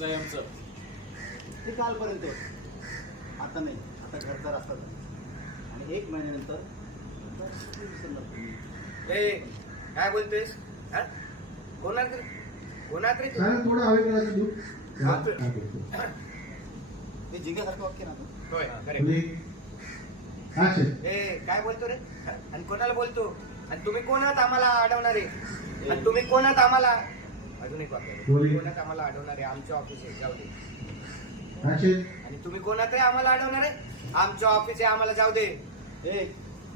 Fix आहे आमचं. ते कालपर्यंत होतं. आता नाही, आता घरचा रस्ता झाला आणि 1 महिन्यानंतर विसरणार तुम्ही. ए काय बोलतोयस? हा? कोणाकडे कोणाकडे साहेब थोडं हवे करायचं दूध. हा, काय करतो? ते जिंक्यासारखं वाक्य ना आता. होय खरे. तुम्ही हा साहेब. ए काय बोलतो रे? आणि कोणाला बोलतो? आणि तुम्ही कोणात आम्हाला अडवणार आहे? आणि तुम्ही कोणात आम्हाला अजून एक वाक्य बोली. कोणात आम्हाला अडवणार आहे? आमचं ऑफिस आहे, जाऊ दे. हा साहेब. आणि तुम्ही कोणात आहे आम्हाला अडवणार आहे? आमचं ऑफिस आहे, आम्हाला जाऊ दे. ए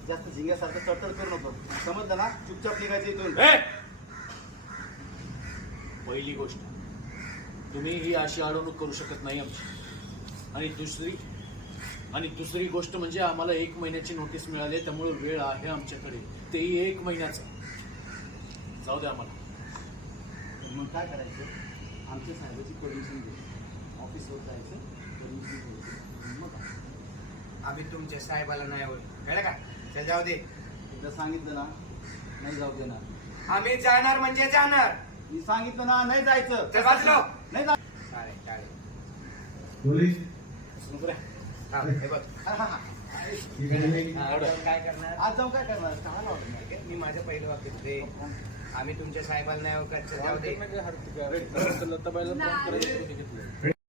जास्त झिंग्यासारखं चटचट करू नको. समजलं ना? चुपचाप निघायचं इथून. ए! पहिली गोष्ट, तुम्ही ही अशी अडवणूक करू शकत नाही आमची. आणि दुसरी गोष्ट म्हणजे आम्हाला 1 महिन्याची नोटीस मिळाली, त्यामुळे वेळ आहे आमच्याकडे, तेही 1 महिन्याचं. जाऊ द्या आम्हाला. तर मग काय करायचं? आमच्या साहेबाची परमिशन घ्यायची, ऑफिसवर जायचं, परमिशन घ्यायची, मग काय? आम्ही तुमच्या साहेबाला नाही होय, कळलं का? चल जाऊ दे. एकदा सांगितलं ना, नाही जाऊ देणार. आम्ही जाणार म्हणजे जाणार. मी सांगितलं ना, नाही जायचं. चल बाजूला. नाही जा. चालेल चालेल. बोली. नको रे. हा, हे बघ. ठीक आहे. आज जाऊन काय करणार? आज जाऊन काय करणार? काय लावणार? ठीक आहे, मी माझं पहिलं वाक्य देते. आम्ही तुमच्या साहेबाला नाही होकार, चल जाऊ दे. लता बाईला फोन करायचं घेतलं.